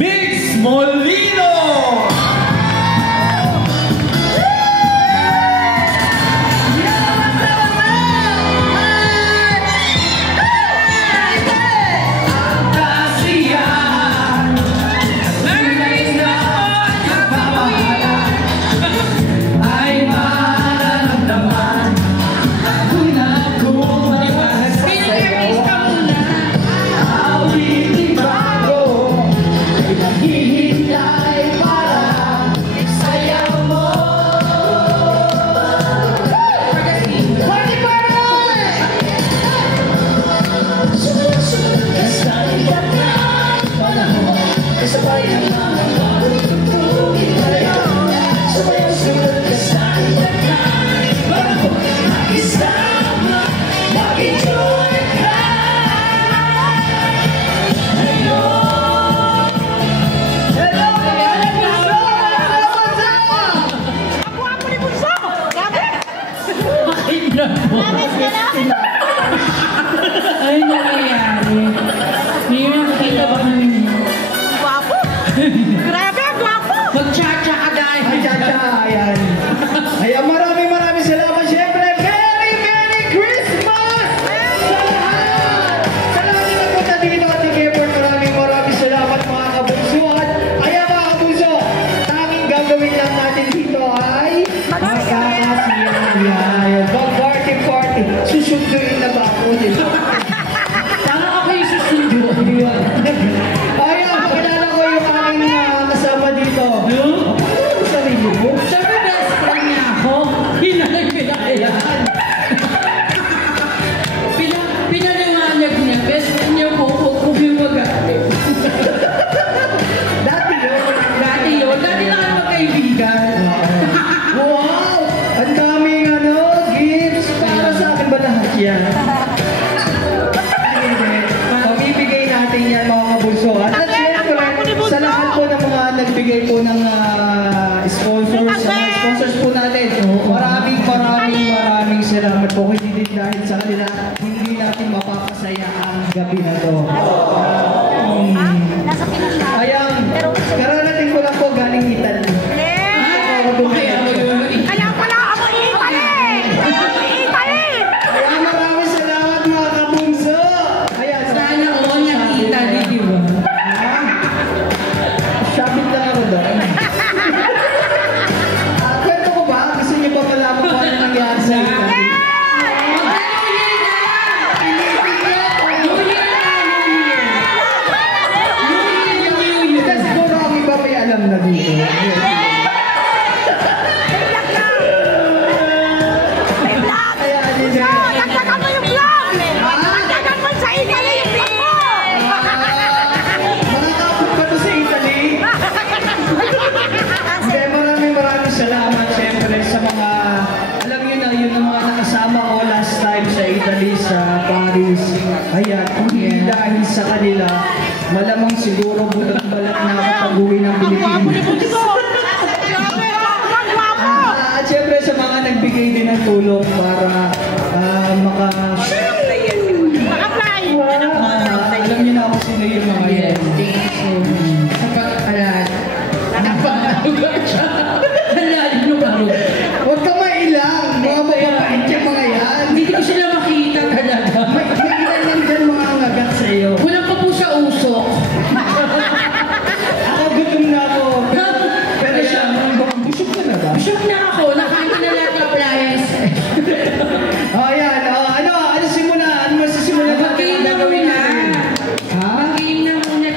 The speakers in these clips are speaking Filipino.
Vince Molino! Ay, nangyayari. May nakikita ba kami? Guwapo! Grabe, guwapo! Mag-cha-cha ka dahil. Cha-cha, ayan. Ayan, maraming salamat. Siyempre, Merry Christmas! Sa lahat! Sa lahat na nagpunta dito at i-effort, maraming salamat mga kabunso. At ayan mga kabunso, tanging gagawin lang natin dito ay magkakasiyahan. Mag-party. Susunduin na ba ako dito? Tama ako yung susunduin. Ayan, pakilala ko yung aking kasama dito. Sarili mo? Siyempre, best friend niya ako. Pinaliwanag niya. Best friend niya po. Kung yung magalit. Dati Dati na kami magkaibigan. Wow! Ang daming gifts para sa akin ba lahat yan? Pag-ibigay natin yan mga kabunso. At syempre, sa lahat po ng mga nagbigay po ng sponsors, sa mga sponsors po natin, maraming salamat po. Hindi din dahil sa kanila, hindi natin mapapasaya ang gabi na to. Nasa Pinas na. Ayan, kararating ko lang po galing Italy. Kaya pala ako Italy! Italy! Kaya maraming salamat mga kabunso. Ayan, Sana all ng Italy, di ba? shopping lang ako doon. Kwento ko ba? Gusto niyo ba malaman kung ano nangyari sa Italy? Kasi siguro ang iba may alam na dito. Kaya din Dagdagan mo yung vlog! Dagdagan mo sa Italy yung vlog mo! makakapot ba ito sa Italy? Hindi, maraming salamat siyempre sa mga, alam niyo na, yun ang mga nakasama ko last time sa Italy, sa Paris. Ayan, kung hindi dahil sa kanila, malamang siguro bulat-balat na ako pag-uwi ng Pilipinas. At siyempre sa mga nagbigay din ng tulong para alam niyo na ako sino yung mga yan. Huwag ka mailang, mga mababait yung mga yan. Hindi ko sila makita talaga. May ilan lang dyan mga ngagat sa'yo. Kulang pa po sa usok. Ako gutom na ako. Pero siya, busog ka na ba? Shock na ako. Nakain ko na lahat ng appliance. Ayan, ano simula? Ano masisimulan natin? Mag-game na muna. Ha? Mag-game na muna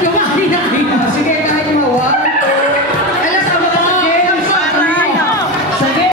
Kumain na kayo. Sige,